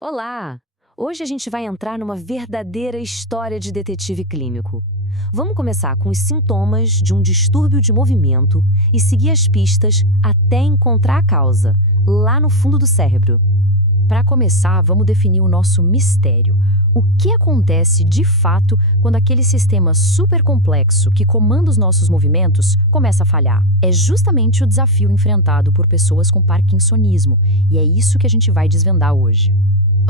Olá! Hoje a gente vai entrar numa verdadeira história de detetive clínico. Vamos começar com os sintomas de um distúrbio de movimento e seguir as pistas até encontrar a causa, lá no fundo do cérebro. Para começar, vamos definir o nosso mistério. O que acontece de fato quando aquele sistema super complexo que comanda os nossos movimentos começa a falhar? É justamente o desafio enfrentado por pessoas com parkinsonismo, e é isso que a gente vai desvendar hoje.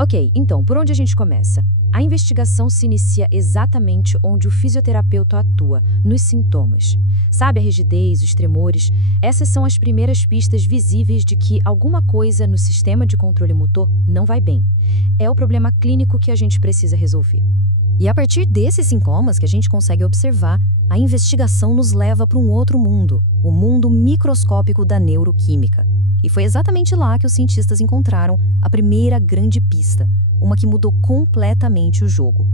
Ok, então, por onde a gente começa? A investigação se inicia exatamente onde o fisioterapeuta atua, nos sintomas. Sabe a rigidez, os tremores? Essas são as primeiras pistas visíveis de que alguma coisa no sistema de controle motor não vai bem. É o problema clínico que a gente precisa resolver. E a partir desses sintomas que a gente consegue observar, a investigação nos leva para um outro mundo, o mundo microscópico da neuroquímica. E foi exatamente lá que os cientistas encontraram a primeira grande pista, uma que mudou completamente o jogo.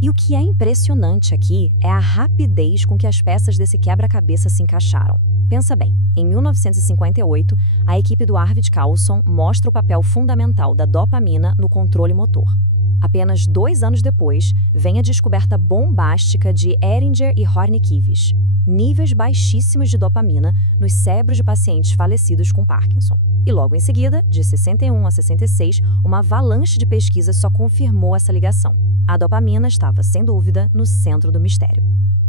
E o que é impressionante aqui é a rapidez com que as peças desse quebra-cabeça se encaixaram. Pensa bem, em 1958, a equipe do Arvid Carlsson mostra o papel fundamental da dopamina no controle motor. Apenas 2 anos depois, vem a descoberta bombástica de Ehringer e Horny-Kivis, níveis baixíssimos de dopamina nos cérebros de pacientes falecidos com Parkinson. E logo em seguida, de 61 a 66, uma avalanche de pesquisas só confirmou essa ligação. A dopamina estava, sem dúvida, no centro do mistério.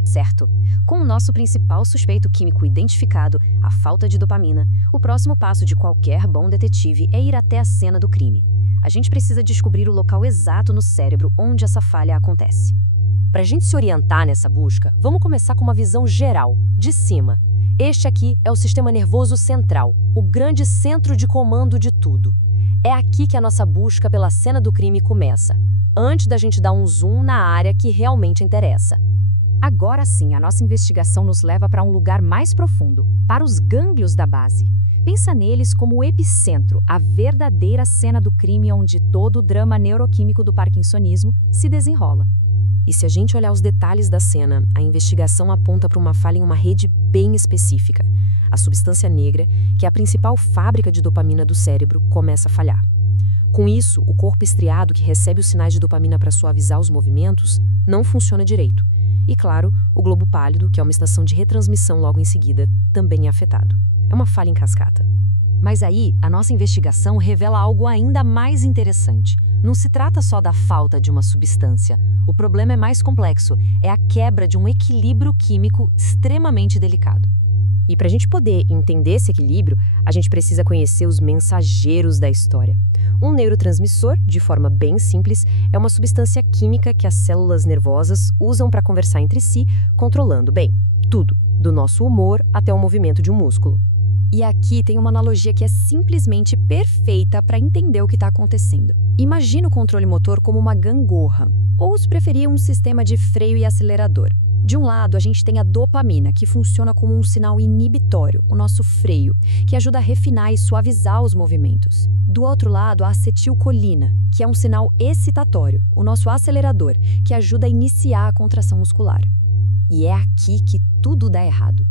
Certo. Com o nosso principal suspeito químico identificado, a falta de dopamina, o próximo passo de qualquer bom detetive é ir até a cena do crime. A gente precisa descobrir o local exato no cérebro onde essa falha acontece. Para a gente se orientar nessa busca, vamos começar com uma visão geral, de cima. Este aqui é o sistema nervoso central, o grande centro de comando de tudo. É aqui que a nossa busca pela cena do crime começa, antes da gente dar um zoom na área que realmente interessa. Agora sim, a nossa investigação nos leva para um lugar mais profundo, para os gânglios da base. Pensa neles como o epicentro, a verdadeira cena do crime onde todo o drama neuroquímico do parkinsonismo se desenrola. E se a gente olhar os detalhes da cena, a investigação aponta para uma falha em uma rede bem específica. A substância negra, que é a principal fábrica de dopamina do cérebro, começa a falhar. Com isso, o corpo estriado que recebe os sinais de dopamina para suavizar os movimentos não funciona direito. E claro, o globo pálido, que é uma estação de retransmissão logo em seguida, também é afetado. É uma falha em cascata. Mas aí, a nossa investigação revela algo ainda mais interessante. Não se trata só da falta de uma substância. O problema é mais complexo. É a quebra de um equilíbrio químico extremamente delicado. E para a gente poder entender esse equilíbrio, a gente precisa conhecer os mensageiros da história. Um neurotransmissor, de forma bem simples, é uma substância química que as células nervosas usam para conversar entre si, controlando, bem, tudo, do nosso humor até o movimento de um músculo. E aqui tem uma analogia que é simplesmente perfeita para entender o que está acontecendo. Imagina o controle motor como uma gangorra, ou se preferir um sistema de freio e acelerador. De um lado, a gente tem a dopamina, que funciona como um sinal inibitório, o nosso freio, que ajuda a refinar e suavizar os movimentos. Do outro lado, a acetilcolina, que é um sinal excitatório, o nosso acelerador, que ajuda a iniciar a contração muscular. E é aqui que tudo dá errado.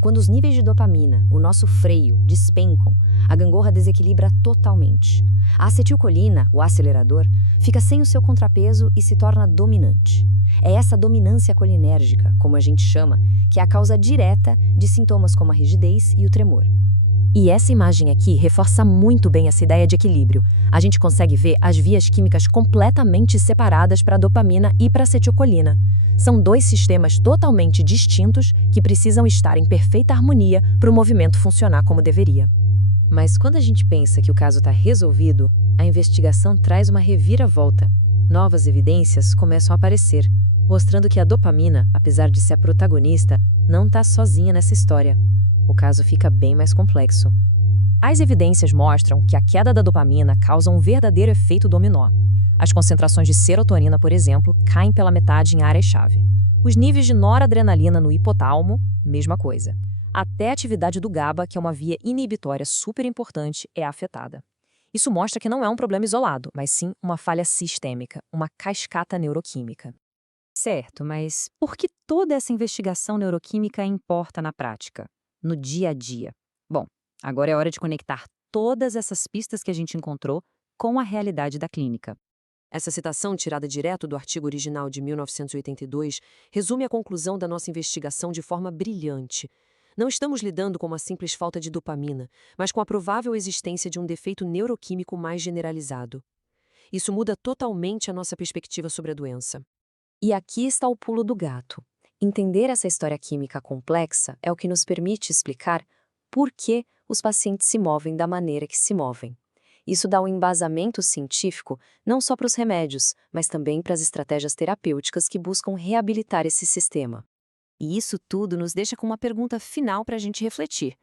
Quando os níveis de dopamina, o nosso freio, despencam, a gangorra desequilibra totalmente. A acetilcolina, o acelerador, fica sem o seu contrapeso e se torna dominante. É essa dominância colinérgica, como a gente chama, que é a causa direta de sintomas como a rigidez e o tremor. E essa imagem aqui reforça muito bem essa ideia de equilíbrio. A gente consegue ver as vias químicas completamente separadas para a dopamina e para a acetilcolina. São 2 sistemas totalmente distintos que precisam estar em perfeita harmonia para o movimento funcionar como deveria. Mas quando a gente pensa que o caso está resolvido, a investigação traz uma reviravolta. Novas evidências começam a aparecer, mostrando que a dopamina, apesar de ser a protagonista, não está sozinha nessa história. O caso fica bem mais complexo. As evidências mostram que a queda da dopamina causa um verdadeiro efeito dominó. As concentrações de serotonina, por exemplo, caem pela metade em áreas-chave. Os níveis de noradrenalina no hipotálamo, mesma coisa. Até a atividade do GABA, que é uma via inibitória super importante, é afetada. Isso mostra que não é um problema isolado, mas sim uma falha sistêmica, uma cascata neuroquímica. Certo, mas por que toda essa investigação neuroquímica importa na prática, no dia a dia? Bom, agora é hora de conectar todas essas pistas que a gente encontrou com a realidade da clínica. Essa citação, tirada direto do artigo original de 1982, resume a conclusão da nossa investigação de forma brilhante. Não estamos lidando com uma simples falta de dopamina, mas com a provável existência de um defeito neuroquímico mais generalizado. Isso muda totalmente a nossa perspectiva sobre a doença. E aqui está o pulo do gato. Entender essa história química complexa é o que nos permite explicar por que os pacientes se movem da maneira que se movem. Isso dá um embasamento científico não só para os remédios, mas também para as estratégias terapêuticas que buscam reabilitar esse sistema. E isso tudo nos deixa com uma pergunta final para a gente refletir.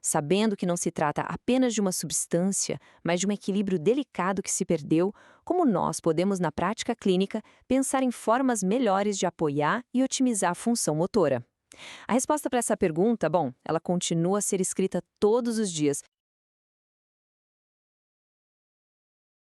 Sabendo que não se trata apenas de uma substância, mas de um equilíbrio delicado que se perdeu, como nós podemos, na prática clínica, pensar em formas melhores de apoiar e otimizar a função motora? A resposta para essa pergunta, bom, ela continua a ser escrita todos os dias